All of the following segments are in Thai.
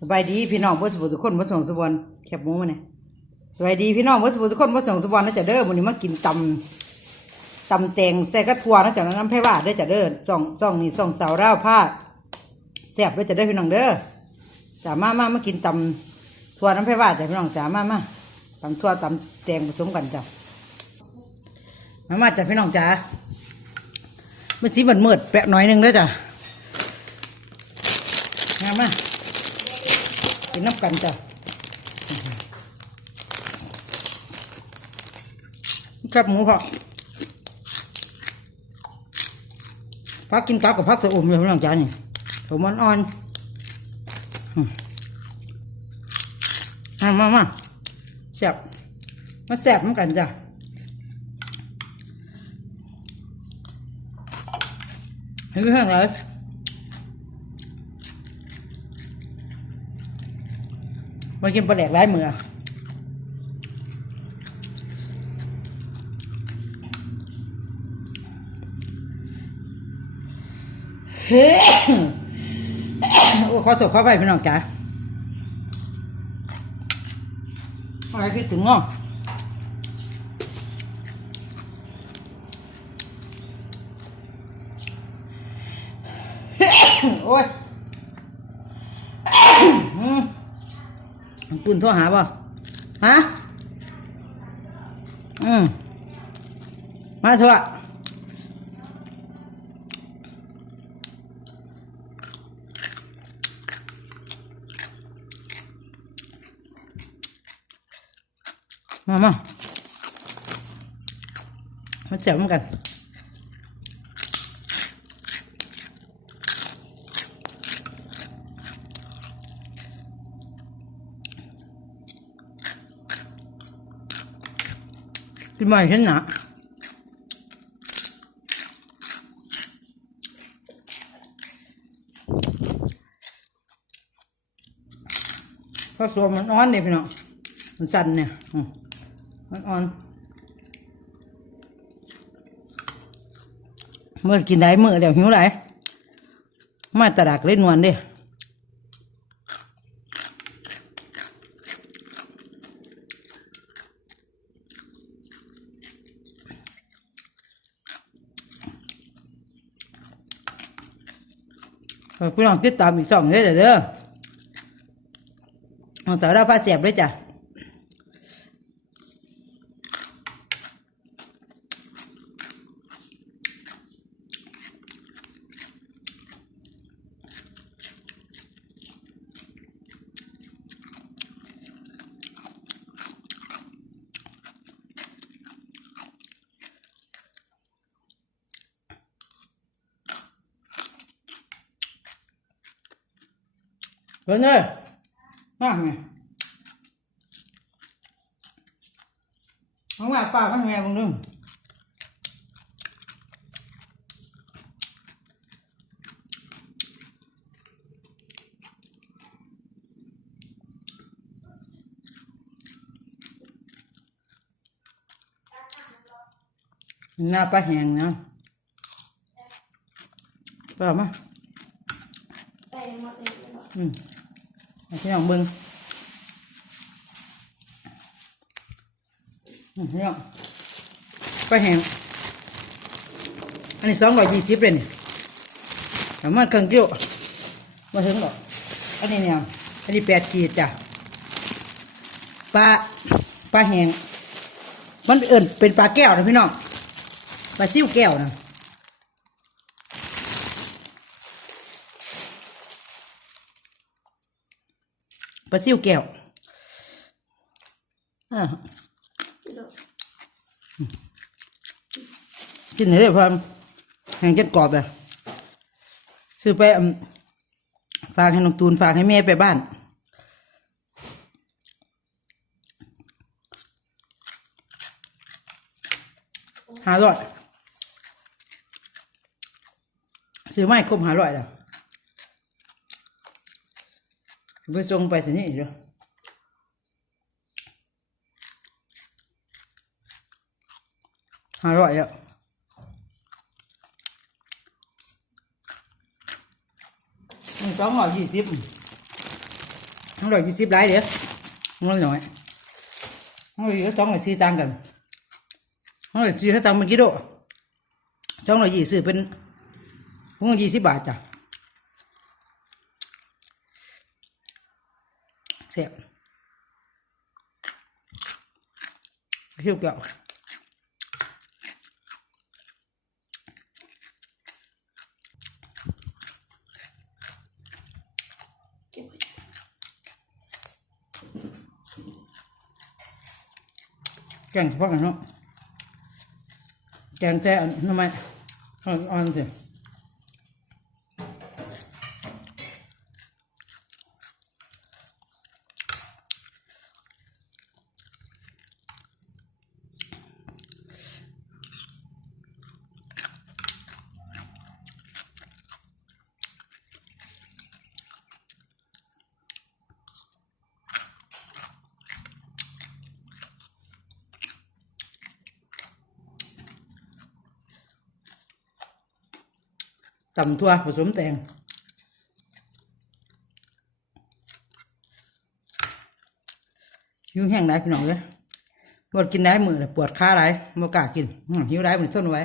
สบายดีพี่น้องเพื่อนสมุทุกคนเพื่อส่งสบอนแคบหมูมาเนี่ยสบายดีพี่น้องเพื่อนสมุทุกคนเพื่อส่งสบอนนะจ๊ะเด้อวันนี้มากินตำตำแตงใส่กระทัวนะจ๊ะน้ำไผ่ว่าเด้อจะเด้อซ่องซ่องนี่ซ่องสาวร่าวผ้าแซ่บเด้อจะเด้อพี่น้องเด้อจ้ามามามากินตำทัวน้ำไผ่ว่าจ้ะพี่น้องจ้ามามาตำทัวตำแตงผสมกันจ้ะมามาจ้ะพี่น้องจ้ามันสีเหมือนๆแปะหน่อยหนึงเด้อจ้ะมามาก กินน้ำกันจ้ะครับหมูพอพักกินกับกับพักสะอุ่มเลยพี่น้องจ้านี่ผมมันอ่อนอืมมามามาแซ่บมาแซ่บเหมือนกันจ้ะเห็นไหมเลย มากินปลาแหลกร้ายมือเฮ้ขอโทษขอไปพี่น้องจ๋าอะไรคิดถึงเนาะโอ้ย อืม ปุ่นโทรหาบ่ฮะอืมมาเถอะมามามาเจ็บมือนกัน กินใหม่ฉันหนาเพราะสวนมันอ่อนเนี่ยพี่น้องมันสั่นเนี่ยอืมมันอ่อนเมื่อกินได้เมื่อเดี๋ยวหิวไหลมาตลาดเล่นนวลเด้ พี่น้องติดตามอีกสองเด้อเด้อของสาวดาวผ้าเสียบเลยจ้ะ เพิ่นเลยมาไงเอาว่าป้าพันแม่บึงนึงหน้าปลาแห้งนะป้ามาไปหมดเลยเหรออืมให้ พี่น้องเบิ่งอืมพี่น้องไปแห้งอันนี้สองร้อยยี่สิบเลยนี่ประมาณครึ่งกิโลมาถึงหรอกอันนี้เนี่ยอันนี้แปดขีดจ้ะปลาปลาแห้งมันเอิ่นเป็นปลาแก้วนะพี่น้องปลาซิ่วแก้วนะ ปลาซิ่วแก้วอ่ากินไหนได้พอแห้งจนกรอบเลยซื้อไปฝากให้น้องตูนฝากให้แม่ไปบ้านหาร้อยซื้อไม่ครบหาร้อยแล้ว ไปส่งไปที่นี่เดี๋ยวหาร้อยแล้วสองร้อยยี่สิบทั้งร้อยยี่สิบหลายเดี๋ยวมันน้อยทั้งร้อยยี่สิบสองร้อยสี่ต่างกันทั้งร้อยสี่ต่างเป็นกิโลสองร้อยยี่สิบเป็นพวงยี่สิบบาทจ้ะ เสียบเที่ยวเกี่ยวแกงเฉพาะกันเนาะแกงแต่ทำไมอ่อนอ่อนสิ ตำทั่วผสมแตงหิวแห้งได้พี่น้องเลยปวดกินได้มือเลยปวดขาได้บ่กากินหิวได้มันทนไว้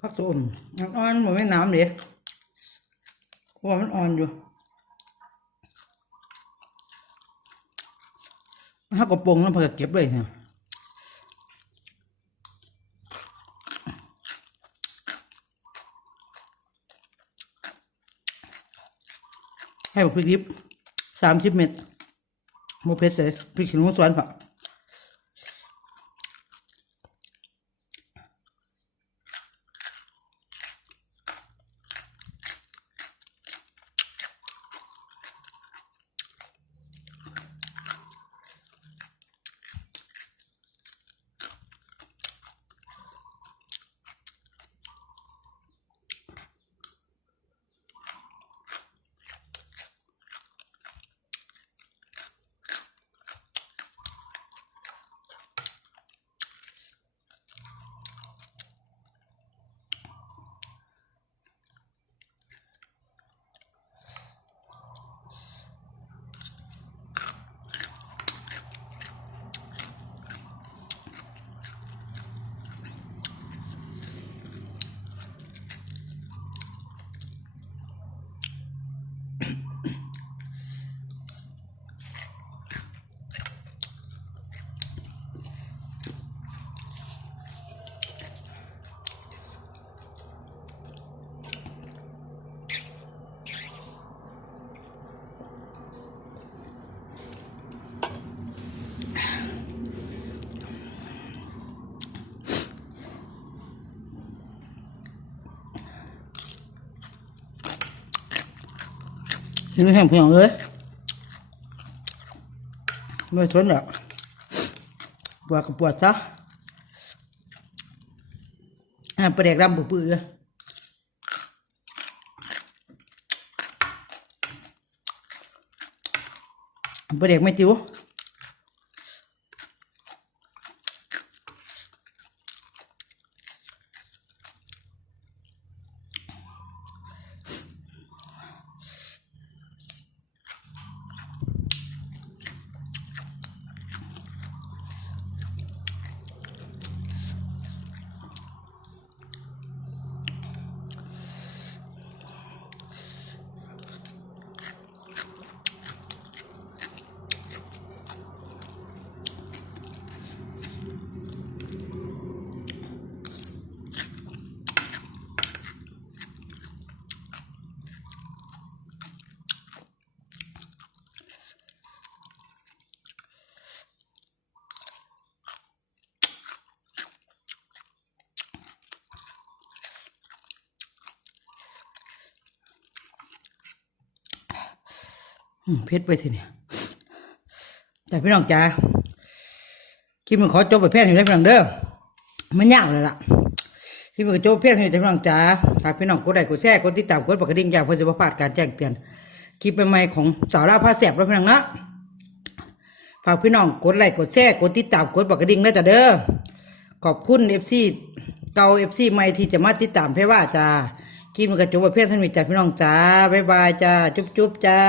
พักตัวอ่อนอ่อนๆเหมือนไม่น้ำเดี๋ยวเพราะว่ามันอ่อนอยู่ถ้ากระโปรงแล้วพอจะเก็บเลยเนี่ยให้บอกพริกดิบสามสิบเม็ดโมเพชรเลยพริกขี้หนูสวนผัก หิวแห้งเพียงเอ้ยไม่ทนอะปวดกับปวดซะอาประเด็กรำปื้อเลยประเด็กไม่จิ๋ว เพชรไปทีเนี่ยแต่พี่น้องจ๋าคลิปมันขอจบไปแพงอยู่แล้วพี่น้องเด้อมันยากเลยล่ะคลิปมันก็จบเพียงเท่านี้จ้ะพี่น้องจ๋าฝากพี่น้องกดไลค์กดแชร์กดติดตามกดปกกระดิ่งอย่างเพื่อจะพลาดการแจ้งเตือนคลิปใหม่ๆของสาวลาวพาแสบแล้วพี่น้องนะฝากพี่น้องกดไลค์กดแชร์กดติดตามกดปกกระดิ่งนะจ้ะเด้อขอบคุณเอฟซีเก่าเอฟซีใหม่ที่จะมาติดตามเพื่อว่าจ้าคลิปมันก็จบไปเพียงเท่านี้จ้ะพี่น้องจ๋าบ๊ายบายจ้าจุ๊บๆจ้า